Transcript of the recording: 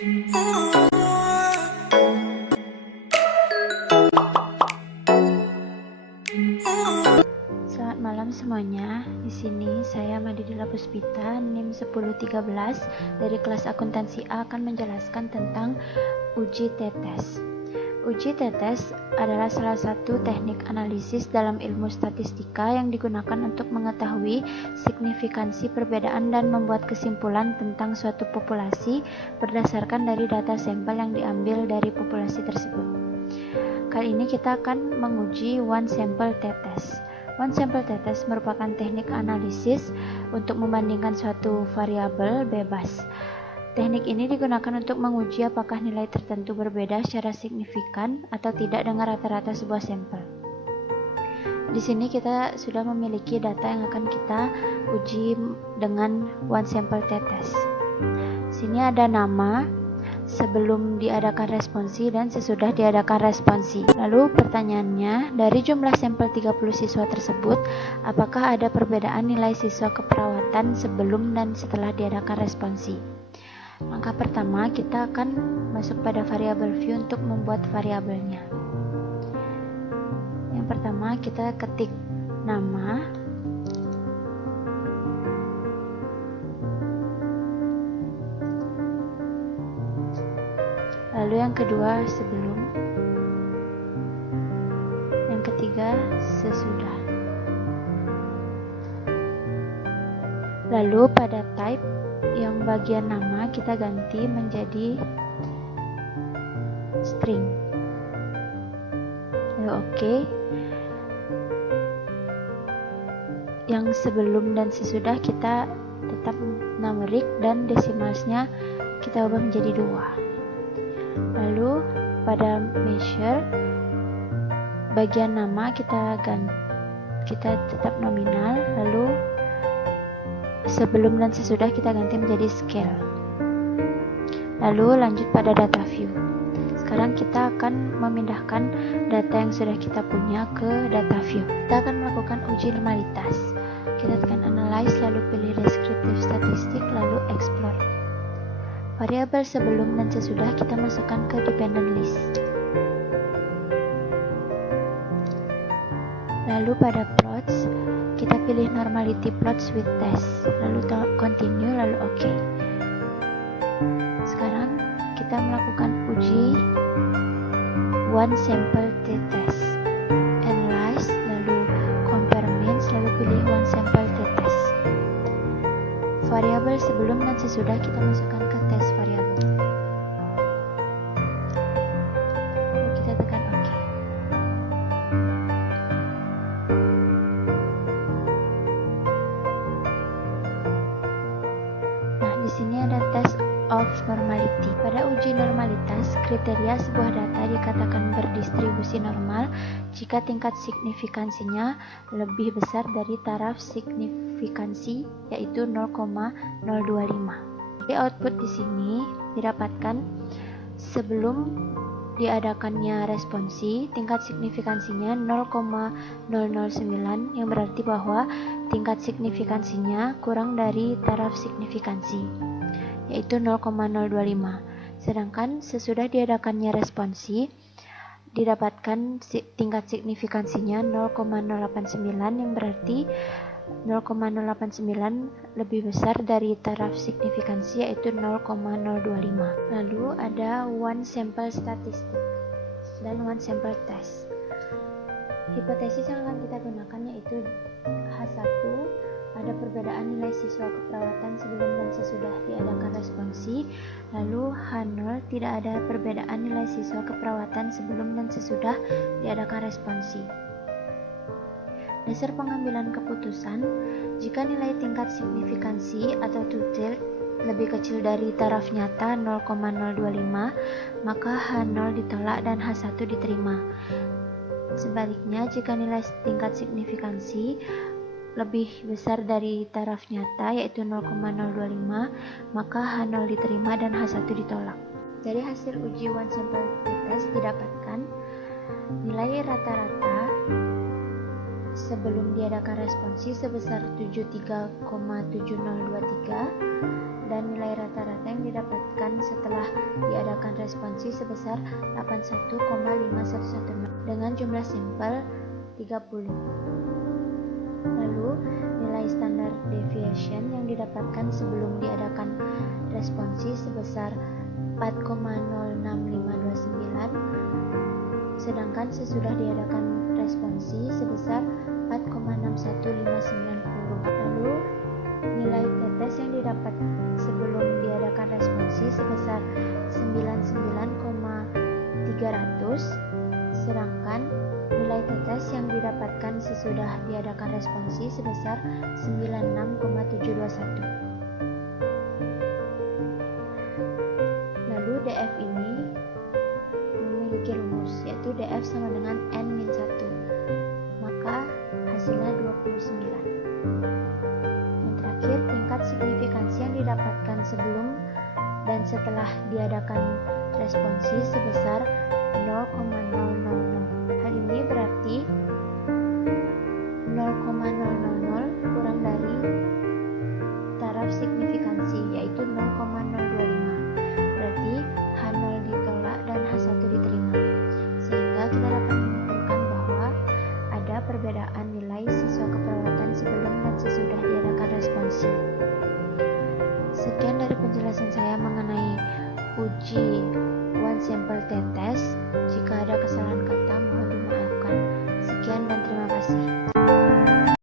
Selamat malam semuanya. Di sini saya Madidila Puspita, NIM 1013 dari kelas akuntansi A akan menjelaskan tentang uji tetes. Uji tetes adalah salah satu teknik analisis dalam ilmu statistika yang digunakan untuk mengetahui signifikansi perbedaan dan membuat kesimpulan tentang suatu populasi berdasarkan dari data sampel yang diambil dari populasi tersebut. Kali ini kita akan menguji one sample tetes. One sample tetes merupakan teknik analisis untuk membandingkan suatu variabel bebas. Teknik ini digunakan untuk menguji apakah nilai tertentu berbeda secara signifikan atau tidak dengan rata-rata sebuah sampel. Di sini kita sudah memiliki data yang akan kita uji dengan one sample tetes. Di sini ada nama sebelum diadakan responsi dan sesudah diadakan responsi. Lalu pertanyaannya, dari jumlah sampel 30 siswa tersebut, apakah ada perbedaan nilai siswa keperawatan sebelum dan setelah diadakan responsi? Langkah pertama, kita akan masuk pada variabel view untuk membuat variabelnya. Yang pertama, kita ketik nama. Lalu yang kedua sebelum, yang ketiga sesudah. Lalu pada type yang bagian nama kita ganti menjadi string. Lalu oke. Yang sebelum dan sesudah kita tetap numerik dan desimalsnya kita ubah menjadi 2. Lalu pada measure bagian nama kita tetap nominal, lalu sebelum dan sesudah kita ganti menjadi scale. Lalu lanjut pada data view. Sekarang kita akan memindahkan data yang sudah kita punya ke data view. Kita akan melakukan uji normalitas. Kita tekan analyze, lalu pilih descriptive statistik, lalu explore. Variabel sebelum dan sesudah kita masukkan ke dependent list. Lalu pada plots, kita pilih normality plots with test, lalu continue, lalu OK. Sekarang kita melakukan uji one sample test. Analyze, lalu compare means, lalu pilih one sample test. Variabel sebelum dan sesudah kita masukkan ke test variabel. Kita tekan OK. Nah, di sini ada test of normality. Pada uji normalitas, kriteria sebuah data dikatakan berdistribusi normal jika tingkat signifikansinya lebih besar dari taraf signifikansi, yaitu 0,025. Di output di sini didapatkan sebelum diadakannya responsi, tingkat signifikansinya 0,009, yang berarti bahwa tingkat signifikansinya kurang dari taraf signifikansi, yaitu 0,025. Sedangkan sesudah diadakannya responsi, didapatkan tingkat signifikansinya 0,089, yang berarti 0,089 lebih besar dari taraf signifikansi, yaitu 0,025. Lalu ada one sample statistik dan one sample test. Hipotesis yang akan kita gunakan yaitu H1, ada perbedaan nilai siswa keperawatan sebelum dan sesudah diadakan responsi. Lalu H0, tidak ada perbedaan nilai siswa keperawatan sebelum dan sesudah diadakan responsi. Dasar pengambilan keputusan, jika nilai tingkat signifikansi atau two-tailed lebih kecil dari taraf nyata 0,025, maka H0 ditolak dan H1 diterima. Sebaliknya, jika nilai tingkat signifikansi lebih besar dari taraf nyata, yaitu 0,025, maka H0 diterima dan H1 ditolak. Dari hasil uji one sample test didapatkan nilai rata-rata sebelum diadakan responsi sebesar 73,7023 dan nilai rata-rata yang didapatkan setelah responsi sebesar 81,5110 dengan jumlah sampel 30. Lalu nilai standar deviation yang didapatkan sebelum diadakan responsi sebesar 4,06529, sedangkan sesudah diadakan responsi sebesar 4,61590. Lalu nilai t-test yang didapat sebelum diadakan responsi sebesar 99,300, sedangkan nilai t-test yang didapatkan sesudah diadakan responsi sebesar 96,721. Lalu DF ini memiliki rumus, yaitu DF sama dengan N-1, maka hasilnya 29. Yang terakhir, tingkat signifikansi yang didapatkan sebelum dan setelah diadakan responsi sebesar 0,000. Hal ini berarti 0,000 kurang dari taraf signifikansi, yaitu 0,025. Berarti H0 ditolak dan H1 diterima. Sehingga kita dapat menyimpulkan bahwa ada perbedaan nilai siswa keperawatan sebelum dan sesudah diadakan responsi. Sekian dari penjelasan saya mengenai uji one sample t-test. Jika ada kesalahan kata mohon dimaafkan. Sekian dan terima kasih.